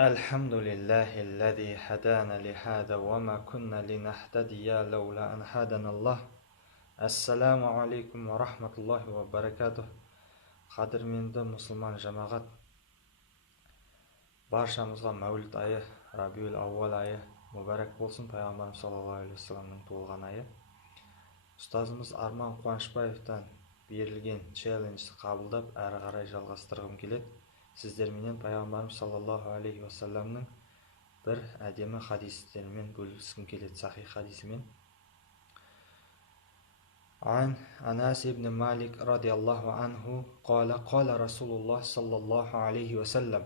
الحمد لله الذي هدانا لهذا وما كنا لنهتدي لولا أن هدانا الله. Ассаламу алейкум ва рахматуллахи ва баракатух. Қадірменді мұсылман жамағат, баршамызға мәуліт айы, Рабиул ауал айы мүбәрәк болсын. Пайғамбарымыз саллаллаху алейхи вассаламның туылған айы. Ұстазымыз Арман Қуанышбаевтан берілген челленджді қабылдап, әрі қарай жалғастырғым келеді. Сіздерменен Пайғамбарымыз саллаллаху алейхи вассаламның бір әдемі хадистерімен бөліскім келеді, сахих хадисімен. عن أنس بن مالك رضي الله عنه قال قال رسول الله صلى الله عليه وسلم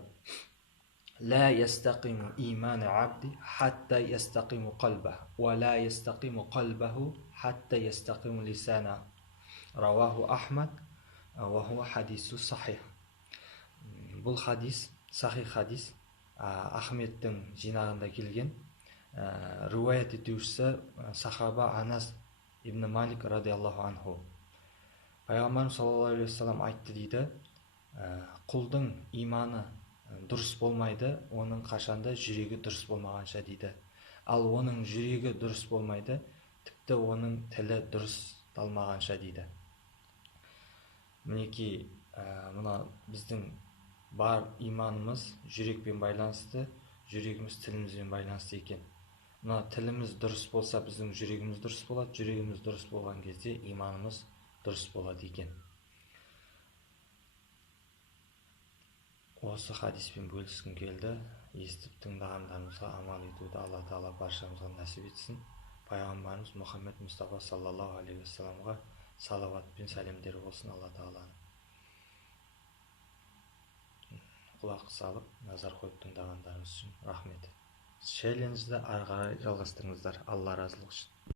لا يستقيم إيمان عبد حتى يستقيم قلبه ولا يستقيم قلبه حتى يستقيم لسانه رواه أحمد وهو حديث صحيح. Бұл хадис, сахих хадис, Ахметтің жинағында келген. Риуаят етушісі сахаба Анас ибн Малик радиаллаху анху. Пайғамбарымыз саллаллаху алейхи вассалам айтты дейді, құлдың иманы дұрыс болмайды, оның қашанда жүрегі дұрыс болмағанша дейді. Ал оның жүрегі дұрыс болмайды, тіпті оның тілі дұрысталмағанша дейді. Мінекей, мына біздің бар иманымыз жүрекпен байланысты, жүрегіміз тілімізбен байланысты екен. Мына тіліміз дұрыс болса, біздің жүрегіміз дұрыс болады, жүрегіміз дұрыс болған кезде иманымыз дұрыс болады екен. Осы хадиспен бөліскім келді. Естіп тыңдағандарымызға амал етуді Алла Тағала баршамызға нәсіп етсін. Пайғамбарымыз Мұхаммед Мұстафа саллаллаху алейхи вассаламға салауат пен сәлемдер болсын Алла Тағаланың. Құлақ салып, назар қойып тыңдағандарыңыз үшін рахмет. Челленджді ары қарай жалғастырыңыздар. Алла разылығы үшін.